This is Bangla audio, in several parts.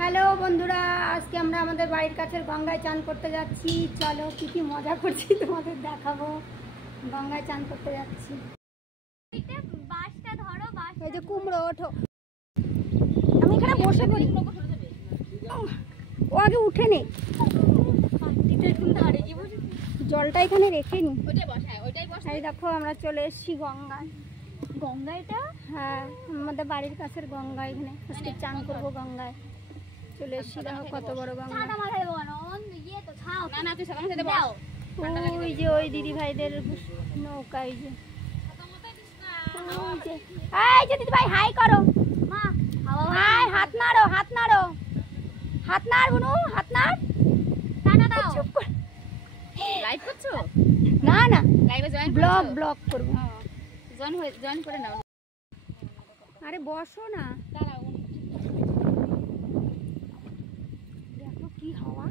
হ্যালো বন্ধুরা, আজকে আমরা আমাদের বাড়ির কাছের গঙ্গায় চান করতে যাচ্ছি। চলো কি কি মজা করছি তোমাদের দেখাবো। গঙ্গায় চান করতে যাচ্ছি। এই যে কুমড়ো, ওঠো, আমি এখানে বসে পড়ি। ও আগে উঠে নে, জলটা এখানে রেখে নি। এই দেখো আমরা চলে এসেছি গঙ্গায়। গঙ্গা এটা? হ্যাঁ, আমাদের বাড়ির কাছের গঙ্গা। এখানে আজকে চান করবো গঙ্গায়। চলে এসেছি, দেখো কত বড় গঙ্গা। ওই যে ওই দিদি ভাইদের নৌকা। এই যে দিদি ভাই হাই করো, হাই, হাত নাড়ো, হাত নাড়ো, হাত নাড় বুনু, হাত নাড়। চুপ কর, লাইভ করছো? না না, লাইভে জয়েন ব্লগ ব্লগ করব। জয়েন করে নাও। আরে বসো না, দেখো কি হাওয়া।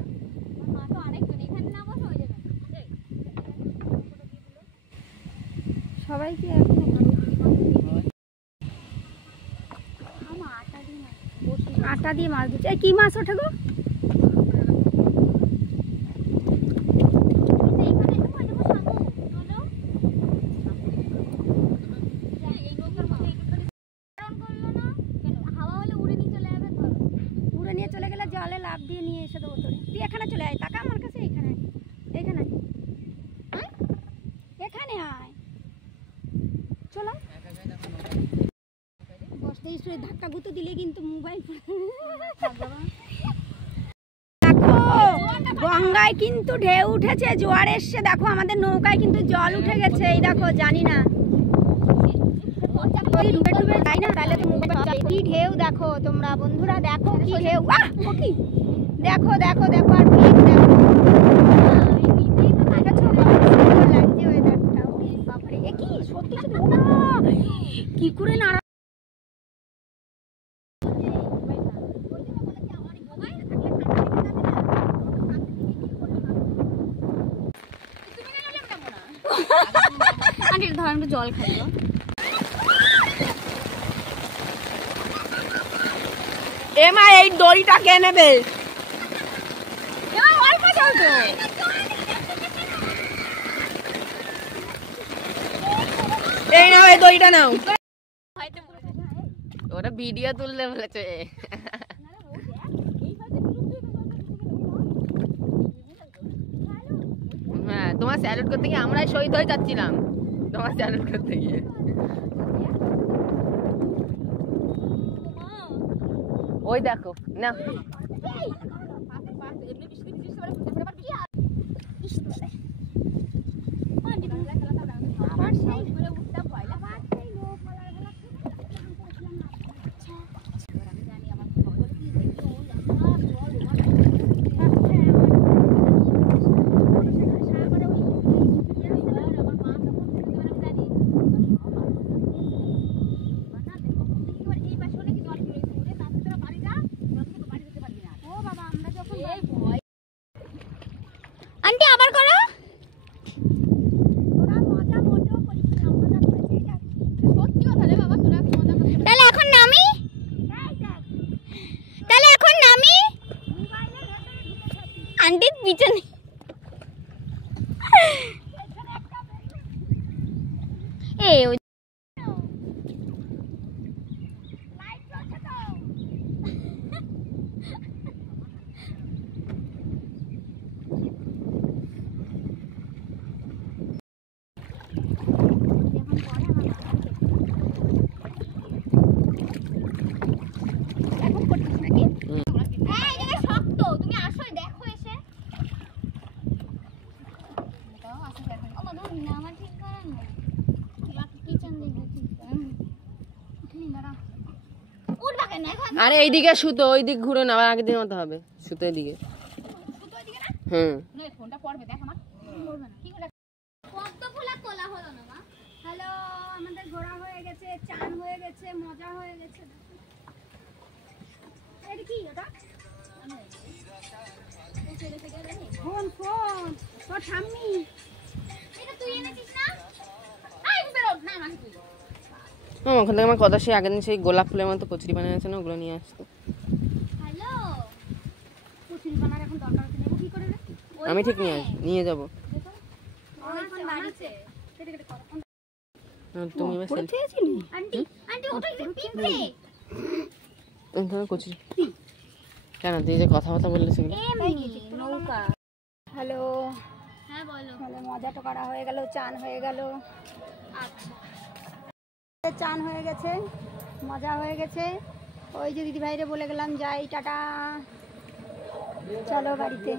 মা তো আরেকজন, এখানে না বসো, হয়ে যাবে। সবাইকে আটা দিয়ে মাছ দিচ্ছে। কি মাছ ওঠে গো? চলে গেলে জলে লাফ দিয়ে নিয়ে এসে দেবো তোরে। তুই এখানে চলে আয়, টাকা আমার কাছে। এইখানে এইখানে এখানে আয়, চলো। বসতে স্টোরে ধাক্কা গুঁতো দিলে কিন্তু মোবাইল। দেখো গঙ্গায় কিন্তু ঢেউ উঠেছে, জোয়ার এসছে। দেখো আমাদের নৌকায় কিন্তু জল উঠে গেছে। এই দেখো, জানি না ডুবে ডুবে যাই না, তাহলে তো মোবাইল। কি ঢেউ দেখো তোমরা বন্ধুরা, দেখো কি ঢেউ। কি দেখো দেখো দেখো, আর মেঘ দেখো। লাগছে ওয়েদারটা। বাপরে, এ কি সত্যি সত্যি কি করে নাড়া। ধরেন জল খাইলো। এমা এই দড়িটা কে নেবে? অল্প জল তো। এই নাও, এই দড়িটা নাও। ওরা ভিডিও তুলতে বলেছে। হ্যাঁ, তোমার স্যালুট করতে গিয়ে আমরাই শহীদ হয়ে যাচ্ছিলাম। তোমার স্যালুট করতে গিয়ে ওই দেখো না, আন্টি আবার করো। তাহলে এখন নামি, তাহলে এখন নামি। আন্টির পিছনে আরে এইদিকে সুতো, ওই দিক ঘুরে না, আগে দিকে মতো হবে সুতো এদিকে। হুম, হ্যালো, আমাদের ঘোরা হয়ে গেছে, চান হয়ে গেছে, মজা হয়ে গেছে। এটা কি? ওটা ফোন ফোন তোর ঠাম্মি। এটা তুই এনেছিস না? আই বেরো না, মানে তুই ওখান থেকে আমার কথা, সেই আগের দিন সেই গোলাপ ফুলের মতো কচুরি বানিয়ে আছে না, ওগুলো নিয়ে আসতো। হ্যালো। শিলপানার এখন দরকার আছে, নেবো কি করে রে? আমি ঠিক নিয়ে যাবো। ওইখানে বাড়িতে তুমি এবার পড়ে চেয়েছিলি? আন্টি আন্টি ওটা কি পিঁপড়ে? কচি কেন তুই যে কথাবার্তা বললে সেগুলো? নৌকা। হ্যালো, হ্যাঁ বলো। হ্যালো, মজা তো করা হয়ে গেল, চান হয়ে গেল, আচ্ছা চান হয়ে গেছে, মজা হয়ে গেছে। ওই যে দিদি ভাইরে বলে গেলাম যাই, টাটা, চলো বাড়িতে।